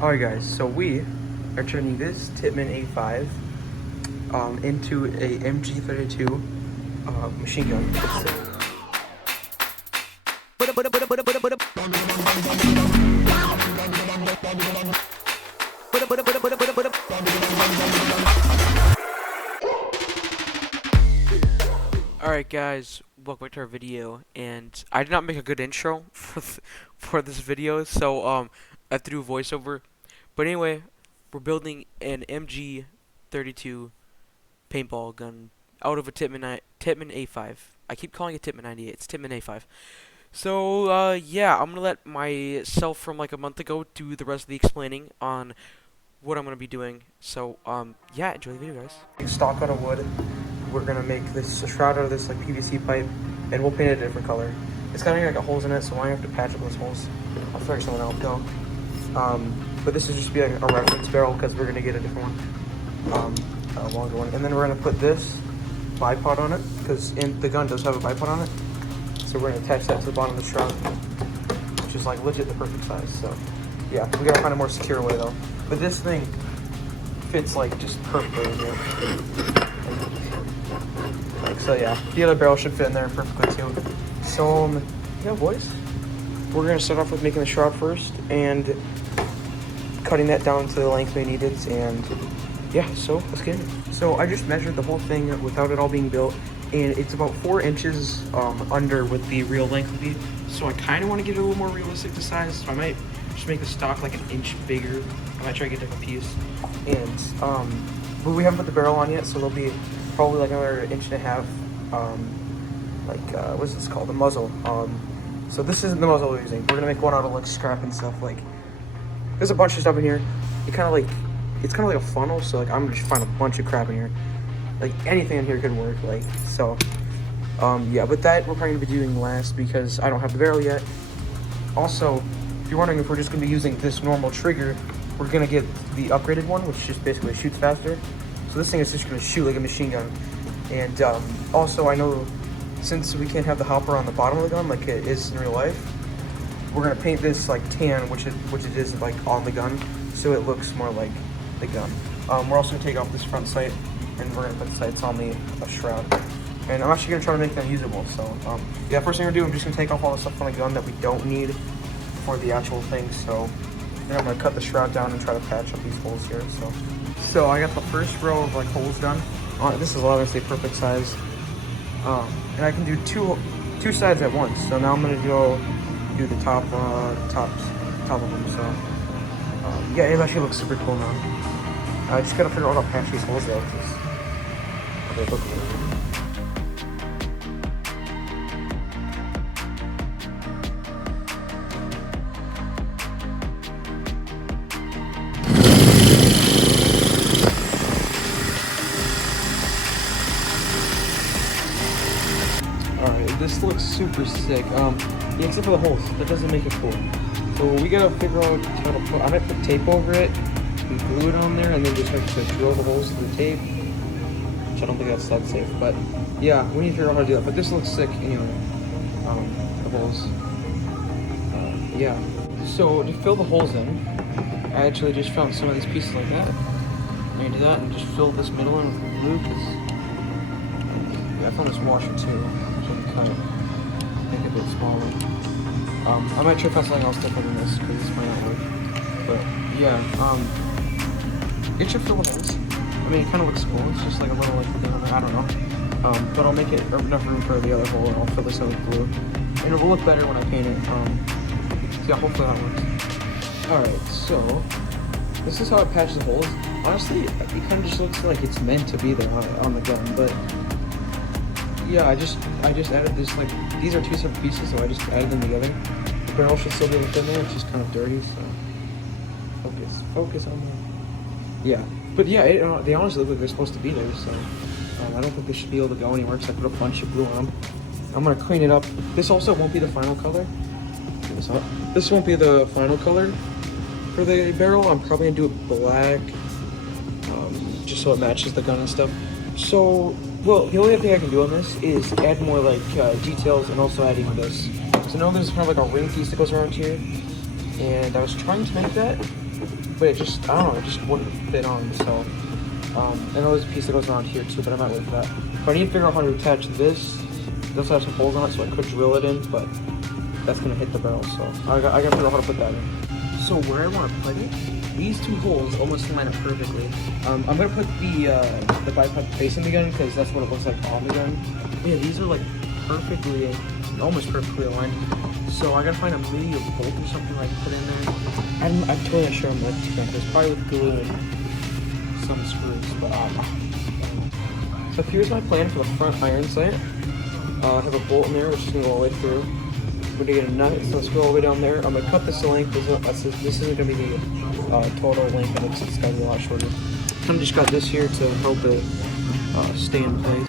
Alright guys, so we are turning this Tippmann A5 into a MG32 machine gun. Alright guys, welcome back to our video, and I did not make a good intro for this video, so I threw a voiceover. But anyway, we're building an MG32 paintball gun out of a Tippmann A5. I keep calling it Tippmann 98. It's Tippmann A5. So yeah, I'm gonna let myself from like a month ago do the rest of the explaining on what I'm gonna be doing. So yeah, enjoy the video, guys. Stock out of wood. We're gonna make this a shroud out of this like PVC pipe, and we'll paint it a different color. It's kind of like holes in it, so I have to patch up those holes. I'll figure someone else though. But this is just be like a reference barrel because we're gonna get a different one, a longer one, and then we're gonna put this bipod on it because the gun does have a bipod on it. So we're gonna attach that to the bottom of the shroud, which is like legit the perfect size. So yeah, we gotta find a more secure way though. But this thing fits like just perfectly in here. Like so, yeah. The other barrel should fit in there perfectly too. So yeah, boys, we're gonna start off with making the shroud first and cutting that down to the length we needed, and yeah, so let's get it. So I just measured the whole thing without it all being built, and it's about 4 inches under what the real length would be. So I kind of want to get it a little more realistic to size, so I might just make the stock like an inch bigger. I might try to get a different piece. And but we haven't put the barrel on yet, so there'll be probably like another inch and a half. What's this called? The muzzle. So this isn't the muzzle we're using. We're gonna make one out of like scrap and stuff. Like there's a bunch of stuff in here. It's kind of like a funnel. So like I'm gonna just find a bunch of crap in here. Like anything in here could work. Like so. Yeah, but that we're probably gonna be doing last because I don't have the barrel yet. Also, if you're wondering if we're just gonna be using this normal trigger, we're gonna get the upgraded one, which just basically shoots faster. So this thing is just gonna shoot like a machine gun. And also, I know since we can't have the hopper on the bottom of the gun like it is in real life, we're gonna paint this like tan, which it is like on the gun, so it looks more like the gun. We're also gonna take off this front sight, and we're gonna put the sights on the shroud. And I'm actually gonna try to make them usable. So yeah, first thing we're gonna do, I'm just gonna take off all the stuff on the gun that we don't need for the actual thing. So then I'm gonna cut the shroud down and try to patch up these holes here. So I got the first row of like holes done. This is obviously perfect size. And I can do two sides at once. So now I'm gonna go do the top of them. So yeah, it actually looks super cool now. I just gotta figure out how to patch these holes though. Okay, look. This looks super sick. Yeah, except for the holes. That doesn't make it cool. So we gotta figure out how to put. I might put tape over it and glue it on there, and then just like to drill the holes through the tape. Which I don't think that's that safe, but yeah, we need to figure out how to do that. But this looks sick anyway. The holes. Yeah. So to fill the holes in, I actually just found some of these pieces like that. I'm gonna do that and just fill this middle in with glue because I found this washer too. Kind of make it a bit smaller. I might try to find something else different than this because this might not work. But yeah, it should fill the holes. I mean, it kind of looks cool. It's just like a little, like, I don't know. But I'll make it enough room for the other hole, and I'll fill this in with glue. And it will look better when I paint it. So yeah, hopefully that works. Alright, so this is how I patch the holes. Honestly, it kind of just looks like it's meant to be there on the gun, but yeah, I just added this, like, these are two separate pieces, so I just added them together. The barrel should still be within there, it's just kind of dirty, so focus on that. Yeah, but yeah, they honestly look like they're supposed to be there, so I don't think they should be able to go anywhere because I put a bunch of glue on them. I'm gonna clean it up. This also won't be the final color. This won't be the final color for the barrel. I'm probably gonna do it black, just so it matches the gun and stuff. So, well, the only thing I can do on this is add more like details and also adding this. So now there's kind of like a ring piece that goes around here, and I was trying to make that, but it just, I don't know, it just wouldn't fit on. So, and there's a piece that goes around here too, but I'm not with that. But I need to figure out how to attach this. This has some holes on it, so I could drill it in, but that's gonna hit the barrel. So I gotta figure out how to put that in. So where I want to put it, these two holes almost line up perfectly. I'm gonna put the bipod facing the gun because that's what it looks like on the gun. Yeah, these are like perfectly, almost perfectly aligned. So I gotta find a mini bolt or something I can put in there. I'm totally not sure I'm with this gun. There's probably with glue and some screws, but so here's my plan for the front iron sight. I have a bolt in there which is gonna go all the way through. I'm gonna get a nut, so let's go all the way down there. I'm gonna cut this length. This isn't gonna be the total length of it, it's gotta be a lot shorter. I'm just got this here to help it stay in place.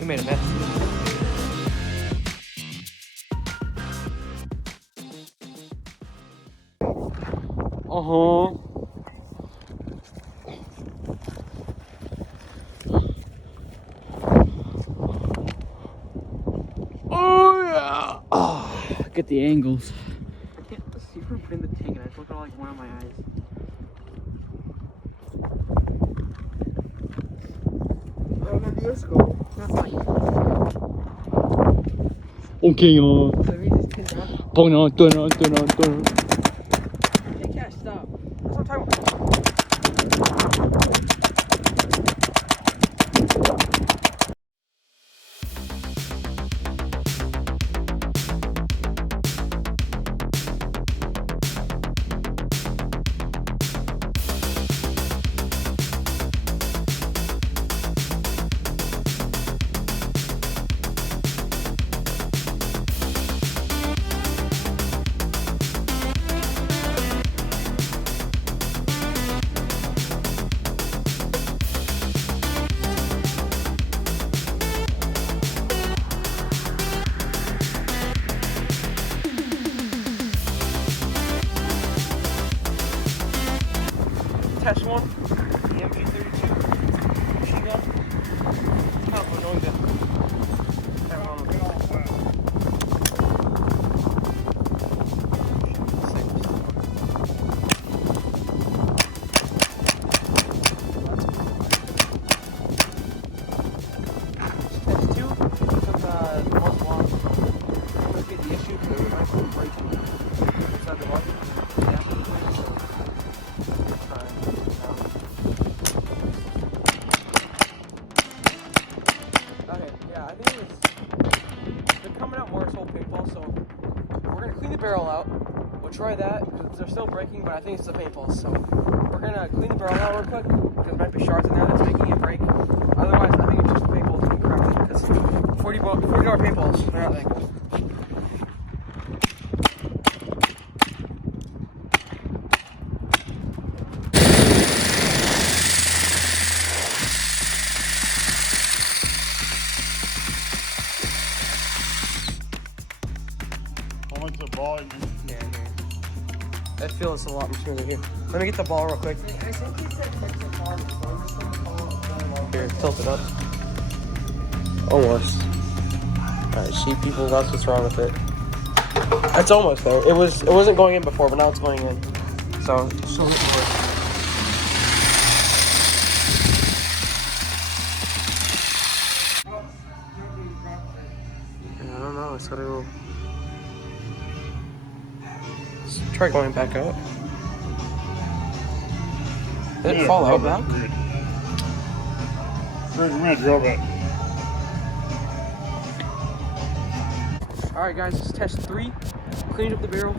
We made a mess. Oh yeah! Oh, Get the angles. I can't see if we're putting the tank, and I just look at like one of my eyes. Okay, So we just pin down. Hey, Cash, stop. That's what I'm talking about. Test one, the MG34 machine gun. Kind of annoying to have on the Test two, took the most long. Let's get the issue because it might be breaking inside the body. Yeah, I think they're coming out more as whole paintball, so we're gonna clean the barrel out. We'll try that because they're still breaking, but I think it's the paintball. So we're gonna clean the barrel out real quick because there might be shards in there that's making it break. Otherwise, I think it's just the paintball to be corrected because $40 paintballs, they're not that good. How much the volume? Yeah, here. That's feel this a lot more smoother here. Let me get the ball real quick. Here, tilt it up. Almost. Alright, see people, that's what's wrong with it. It's almost there. It wasn't going in before, but now it's going in. So show it more. I don't know, it's gotta go. Let's try going back out. Did it fall out back? I'm gonna drop it. Alright guys, this is test 3. Cleaned up the barrel,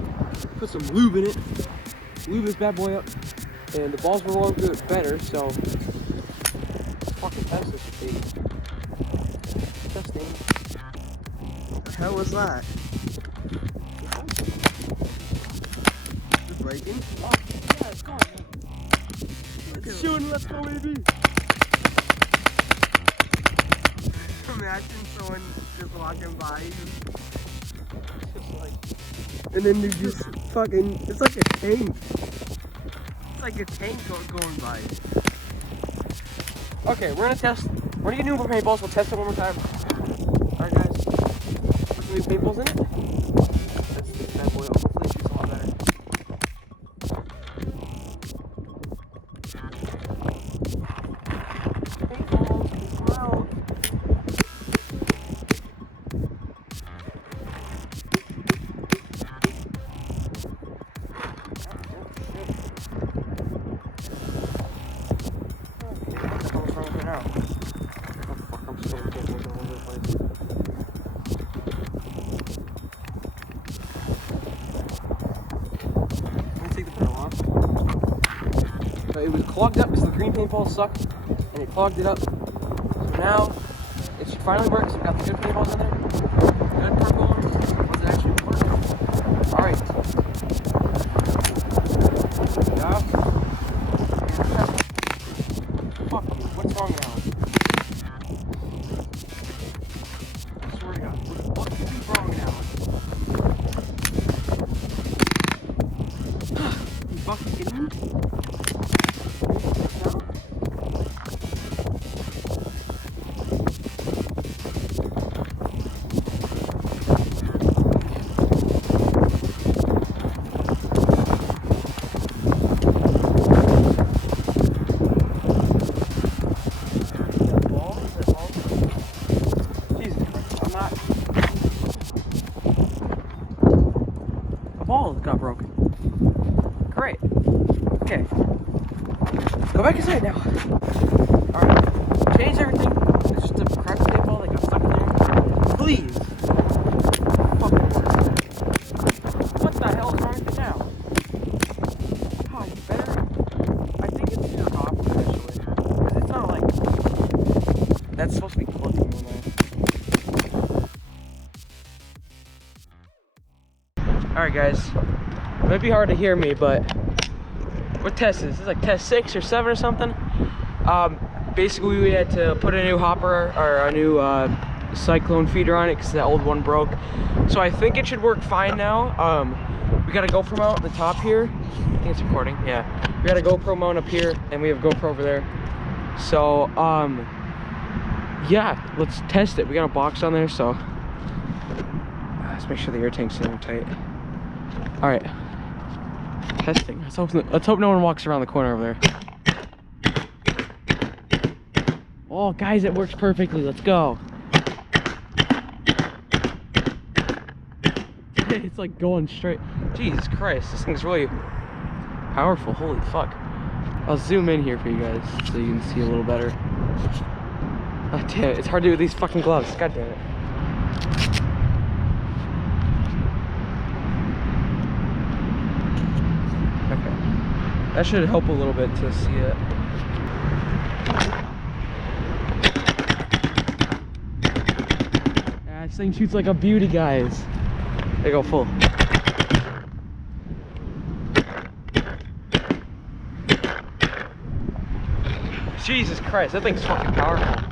put some lube in it, lube this bad boy up, and the balls were rolling good better, so let's fucking test this thing. Testing. What the hell was that? Is it breaking? Oh, yeah, it's gone. It's shooting, let's go, baby! Imagine someone just walking by you. And then they just fucking, it's like a tank. It's like a tank going by. Okay, we're gonna test, we're gonna get new paintballs, we'll test it one more time. Alright guys, put some new paintballs in it. Test this bad boy out, hopefully it shoots a lot better. Paintballs, come out. So it was clogged up because the green paintball sucked and it clogged it up. So now it should finally work. So we got the good paintballs in there. Good purple ones. Was it actually working? Alright. Yeah. Fuck me. What's wrong now? I swear to God. What is wrong now? You fucking kidding me? Ball got broken. Great. Okay. Go back inside now. Alright. Change everything. It's just a crap paintball that got stuck in there. Please. Fucking work. What the hell is wrong with it now? Oh, you better. I think it's your copper actually. Because it's not like. That's supposed to be clicking in there. Alright guys, it might be hard to hear me, but what test is this? This is like test 6 or 7 or something. Basically we had to put a new hopper or a new cyclone feeder on it because the old one broke. So I think it should work fine now. We got a GoPro mount on the top here. I think it's recording, yeah. We got a GoPro mount up here and we have GoPro over there. So yeah, let's test it. We got a box on there, so let's make sure the air tank's in tight. All right, testing. Let's hope no one walks around the corner over there. Oh, guys, it works perfectly. Let's go. It's like going straight. Jesus Christ, this thing's really powerful. Holy fuck. I'll zoom in here for you guys so you can see a little better. Oh, damn it. It's hard to do with these fucking gloves. God damn it. Okay. That should help a little bit to see it. Yeah, this thing shoots like a beauty, guys. They go full. Jesus Christ, that thing's fucking powerful.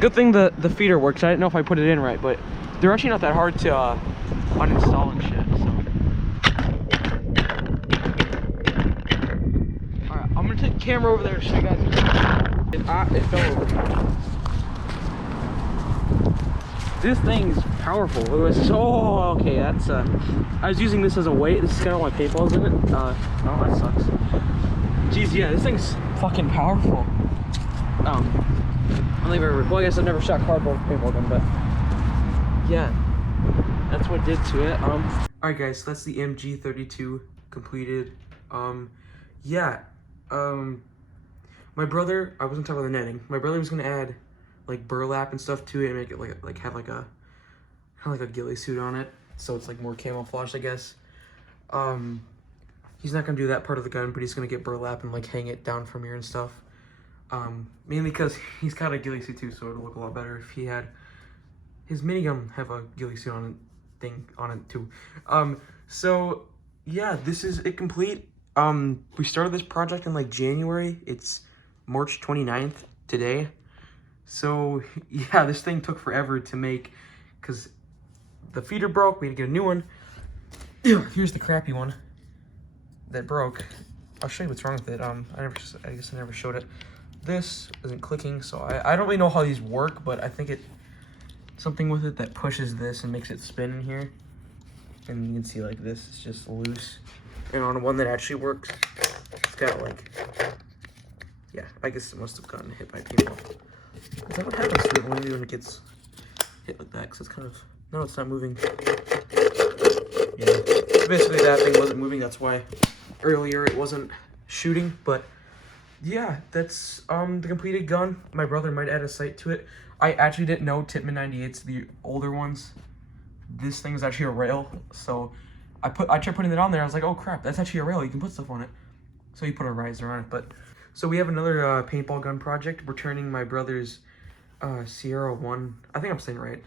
Good thing the feeder works. I didn't know if I put it in right, but they're actually not that hard to uninstall and shit. So camera over there to show you guys. It fell over. This thing's powerful. Look at this. Oh, okay, that's I was using this as a weight. This has got all my paintballs in it. Oh, that sucks. Jeez, yeah, this thing's fucking powerful. I don't think I've ever, well, I guess I've never shot cardboard paintball gun, but yeah, that's what did to it. Alright guys, so that's the MG32 completed. Yeah, my brother, I wasn't talking about the netting. My brother was gonna add like burlap and stuff to it and make it like have like a kind of like a ghillie suit on it, so it's like more camouflage, I guess. He's not gonna do that part of the gun, but he's gonna get burlap and like hang it down from here and stuff. Mainly because he's got a ghillie suit too, so it'll look a lot better if he had his minigun have a ghillie suit on it thing on it too. So yeah, this is it complete. We started this project in like January. It's March 29th today. So yeah, this thing took forever to make because the feeder broke. We had to get a new one. Here's the crappy one that broke. I'll show you what's wrong with it. I guess I never showed it. This isn't clicking, so I don't really know how these work, but I think it something with it that pushes this and makes it spin in here. And you can see like this, it's just loose. And on one that actually works, it's got like, yeah, I guess it must have gotten hit by people. Is that what happens to it when it gets hit like that? Because it's kind of, no, it's not moving. Yeah, basically that thing wasn't moving, that's why earlier it wasn't shooting. But yeah, that's the completed gun. My brother might add a sight to it. I actually didn't know Tippmann 98s, the older ones, this thing is actually a rail. So I tried putting it on there. I was like, oh crap, that's actually a rail. You can put stuff on it. So you put a riser on it. But so we have another paintball gun project. We're turning my brother's Sierra 1. I think I'm saying it right.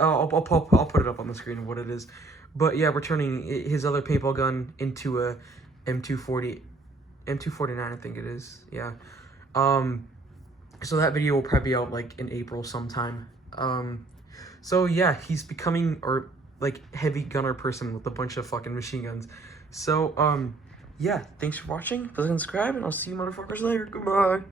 I'll put it up on the screen of what it is. But yeah, we're turning his other paintball gun into a M249, I think it is. Yeah. So that video will probably be out like in April sometime. So yeah, he's becoming or like heavy gunner person with a bunch of fucking machine guns. So yeah, thanks for watching. Please subscribe, and I'll see you motherfuckers later. Goodbye.